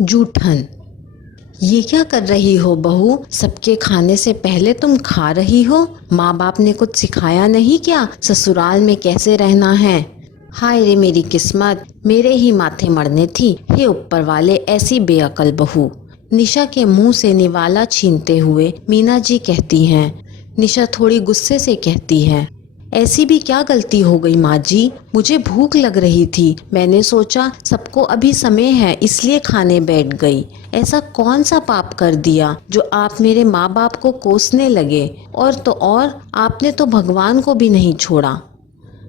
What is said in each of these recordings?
जूठन। ये क्या कर रही हो बहू? सबके खाने से पहले तुम खा रही हो। माँ बाप ने कुछ सिखाया नहीं क्या ससुराल में कैसे रहना है? हाय रे मेरी किस्मत, मेरे ही माथे मरने थी। हे ऊपर वाले, ऐसी बेअकल बहू। निशा के मुंह से निवाला छीनते हुए मीना जी कहती हैं। निशा थोड़ी गुस्से से कहती है, ऐसी भी क्या गलती हो गई माँ जी? मुझे भूख लग रही थी, मैंने सोचा सबको अभी समय है इसलिए खाने बैठ गई। ऐसा कौन सा पाप कर दिया जो आप मेरे माँ बाप को कोसने लगे? और तो और आपने तो भगवान को भी नहीं छोड़ा।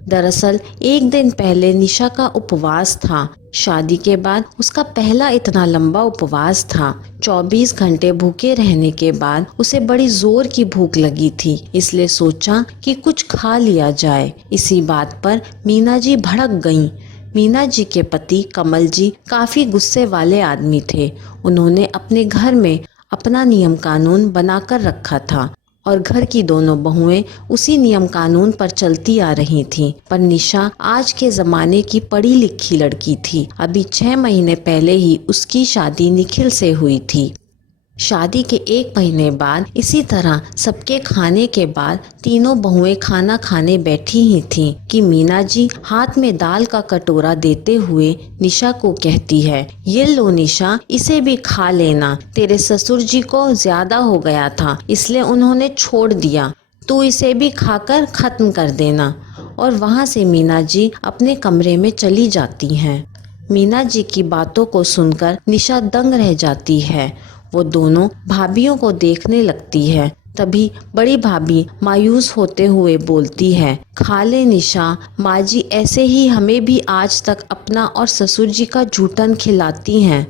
दरअसल एक दिन पहले निशा का उपवास था। शादी के बाद उसका पहला इतना लंबा उपवास था। 24 घंटे भूखे रहने के बाद उसे बड़ी जोर की भूख लगी थी, इसलिए सोचा कि कुछ खा लिया जाए। इसी बात पर मीना जी भड़क गईं। मीना जी के पति कमल जी काफी गुस्से वाले आदमी थे। उन्होंने अपने घर में अपना नियम कानून बनाकर रखा था और घर की दोनों बहुएं उसी नियम कानून पर चलती आ रही थीं। पर निशा आज के ज़माने की पढ़ी लिखी लड़की थी। अभी 6 महीने पहले ही उसकी शादी निखिल से हुई थी। शादी के 1 महीने बाद इसी तरह सबके खाने के बाद तीनों बहुएं खाना खाने बैठी ही थीं कि मीना जी हाथ में दाल का कटोरा देते हुए निशा को कहती है, ये लो निशा, इसे भी खा लेना। तेरे ससुर जी को ज्यादा हो गया था इसलिए उन्होंने छोड़ दिया, तू इसे भी खाकर खत्म कर देना। और वहाँ से मीना जी अपने कमरे में चली जाती हैं। मीना जी की बातों को सुनकर निशा दंग रह जाती है। वो दोनों भाभियों को देखने लगती है। तभी बड़ी भाभी मायूस होते हुए बोलती है, खा ले निशा, माँ जी ऐसे ही हमें भी आज तक अपना और ससुर जी का जूठन खिलाती हैं।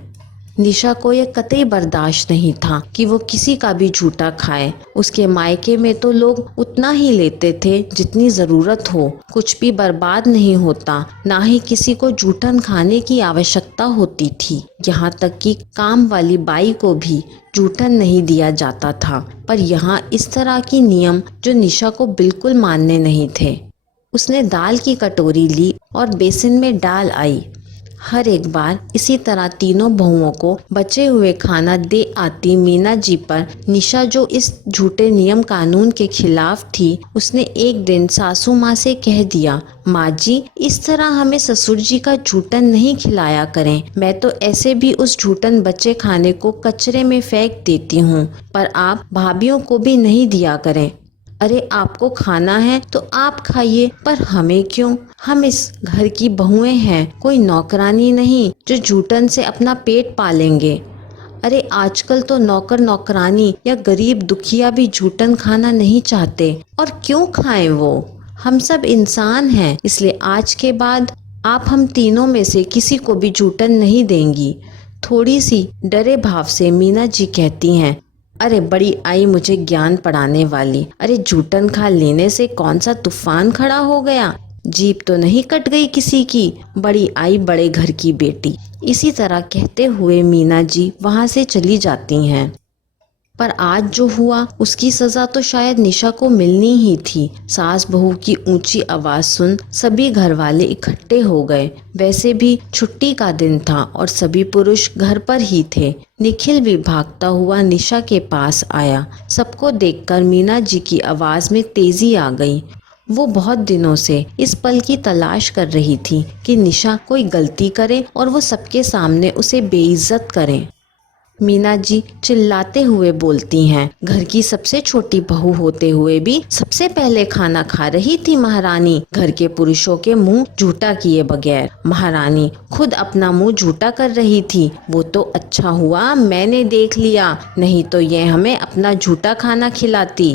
निशा को ये कतई बर्दाश्त नहीं था कि वो किसी का भी झूठा खाए। उसके मायके में तो लोग उतना ही लेते थे जितनी ज़रूरत हो, कुछ भी बर्बाद नहीं होता, ना ही किसी को जूठन खाने की आवश्यकता होती थी। यहाँ तक कि काम वाली बाई को भी जूठन नहीं दिया जाता था। पर यहाँ इस तरह की नियम जो निशा को बिल्कुल मानने नहीं थे। उसने दाल की कटोरी ली और बेसिन में डाल आई। हर एक बार इसी तरह तीनों बहुओं को बचे हुए खाना दे आती मीना जी पर निशा, जो इस झूठे नियम कानून के खिलाफ थी, उसने एक दिन सासू माँ से कह दिया, माँ जी इस तरह हमें ससुर जी का जूठन नहीं खिलाया करें। मैं तो ऐसे भी उस जूठन बचे खाने को कचरे में फेंक देती हूँ, पर आप भाभियों को भी नहीं दिया करें। अरे आपको खाना है तो आप खाइए, पर हमें क्यों? हम इस घर की बहुएं हैं, कोई नौकरानी नहीं जो जूठन से अपना पेट पालेंगे। अरे आजकल तो नौकर नौकरानी या गरीब दुखिया भी जूठन खाना नहीं चाहते, और क्यों खाएं वो? हम सब इंसान हैं, इसलिए आज के बाद आप हम तीनों में से किसी को भी जूठन नहीं देंगी। थोड़ी सी डरे भाव से मीना जी कहती हैं, अरे बड़ी आई मुझे ज्ञान पढ़ाने वाली। अरे जूठन खा लेने से कौन सा तूफान खड़ा हो गया? जीभ तो नहीं कट गई किसी की। बड़ी आई बड़े घर की बेटी। इसी तरह कहते हुए मीना जी वहां से चली जाती हैं। पर आज जो हुआ उसकी सजा तो शायद निशा को मिलनी ही थी। सास बहू की ऊंची आवाज सुन सभी घर वाले इकट्ठे हो गए। वैसे भी छुट्टी का दिन था और सभी पुरुष घर पर ही थे। निखिल भी भागता हुआ निशा के पास आया। सबको देखकर मीना जी की आवाज में तेजी आ गई। वो बहुत दिनों से इस पल की तलाश कर रही थी कि निशा कोई गलती करे और वो सबके सामने उसे बेइज्जत करे। मीना जी चिल्लाते हुए बोलती हैं, घर की सबसे छोटी बहू होते हुए भी सबसे पहले खाना खा रही थी महारानी, घर के पुरुषों के मुंह झूठा किए बगैर। महारानी खुद अपना मुंह झूठा कर रही थी। वो तो अच्छा हुआ मैंने देख लिया, नहीं तो ये हमें अपना झूठा खाना खिलाती।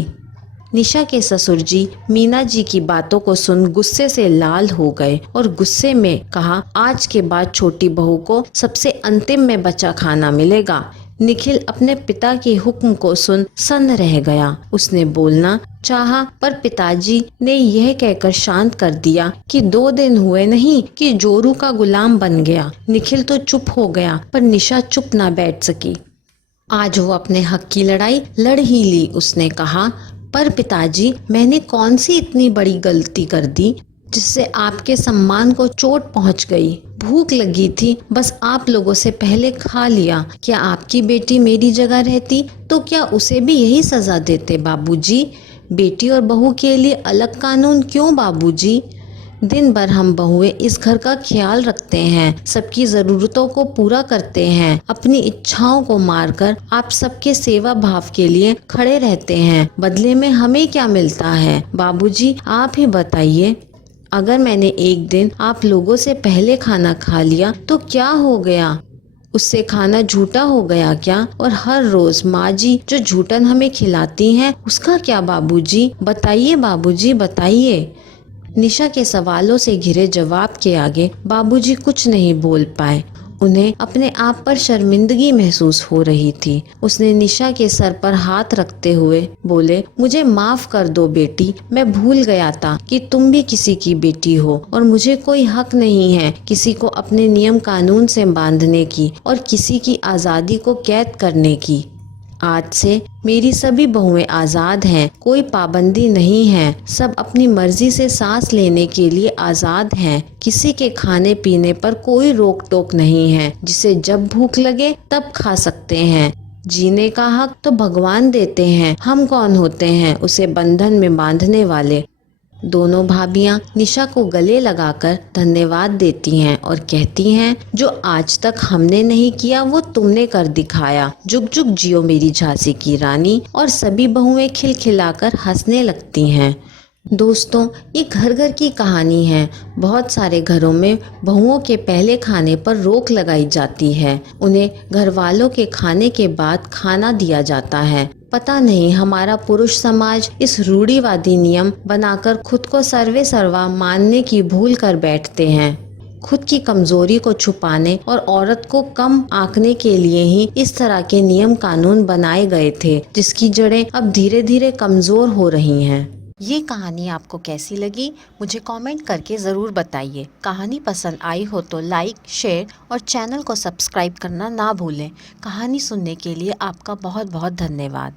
निशा के ससुर जी मीना जी की बातों को सुन गुस्से से लाल हो गए और गुस्से में कहा, आज के बाद छोटी बहू को सबसे अंतिम में बचा खाना मिलेगा। निखिल अपने पिता के हुक्म को सुन सन्न रह गया। उसने बोलना चाहा, पर पिताजी ने यह कहकर शांत कर दिया कि 2 दिन हुए नहीं कि जोरू का गुलाम बन गया। निखिल तो चुप हो गया, पर निशा चुप ना बैठ सकी। आज वो अपने हक की लड़ाई लड़ ही ली। उसने कहा, पर पिताजी मैंने कौन सी इतनी बड़ी गलती कर दी जिससे आपके सम्मान को चोट पहुंच गई। भूख लगी थी, बस आप लोगों से पहले खा लिया। क्या आपकी बेटी मेरी जगह रहती तो क्या उसे भी यही सजा देते बाबूजी? बेटी और बहू के लिए अलग कानून क्यों बाबूजी? दिन भर हम बहुएं इस घर का ख्याल रखते हैं, सबकी जरूरतों को पूरा करते हैं, अपनी इच्छाओं को मारकर आप सबके सेवा भाव के लिए खड़े रहते हैं। बदले में हमें क्या मिलता है बाबूजी, आप ही बताइए। अगर मैंने एक दिन आप लोगों से पहले खाना खा लिया तो क्या हो गया? उससे खाना झूठा हो गया क्या? और हर रोज माँ जी जो झूठन हमें खिलाती हैं उसका क्या बाबूजी? बताइए बाबूजी, बताइए। निशा के सवालों से घिरे जवाब के आगे बाबूजी कुछ नहीं बोल पाए। उन्हें अपने आप पर शर्मिंदगी महसूस हो रही थी। उसने निशा के सर पर हाथ रखते हुए बोले, मुझे माफ कर दो बेटी, मैं भूल गया था कि तुम भी किसी की बेटी हो और मुझे कोई हक नहीं है किसी को अपने नियम कानून से बांधने की और किसी की आज़ादी को कैद करने की। आज से मेरी सभी बहुएं आज़ाद हैं, कोई पाबंदी नहीं है, सब अपनी मर्जी से सांस लेने के लिए आज़ाद हैं। किसी के खाने पीने पर कोई रोक टोक नहीं है, जिसे जब भूख लगे तब खा सकते हैं। जीने का हक तो भगवान देते हैं, हम कौन होते हैं उसे बंधन में बांधने वाले। दोनों भाभियां निशा को गले लगाकर धन्यवाद देती हैं और कहती हैं, जो आज तक हमने नहीं किया वो तुमने कर दिखाया। जुग जुग जियो मेरी झांसी की रानी। और सभी बहुएं खिलखिलाकर हंसने लगती हैं। दोस्तों, ये घर घर की कहानी है। बहुत सारे घरों में बहुओं के पहले खाने पर रोक लगाई जाती है। उन्हें घर वालों के खाने के बाद खाना दिया जाता है। पता नहीं हमारा पुरुष समाज इस रूढ़िवादी नियम बनाकर खुद को सर्वे सर्वा मानने की भूल कर बैठते हैं। खुद की कमजोरी को छुपाने और औरत को कम आंकने के लिए ही इस तरह के नियम कानून बनाए गए थे, जिसकी जड़ें अब धीरे धीरे कमजोर हो रही हैं। ये कहानी आपको कैसी लगी मुझे कमेंट करके ज़रूर बताइए। कहानी पसंद आई हो तो लाइक, शेयर और चैनल को सब्सक्राइब करना ना भूलें। कहानी सुनने के लिए आपका बहुत बहुत धन्यवाद।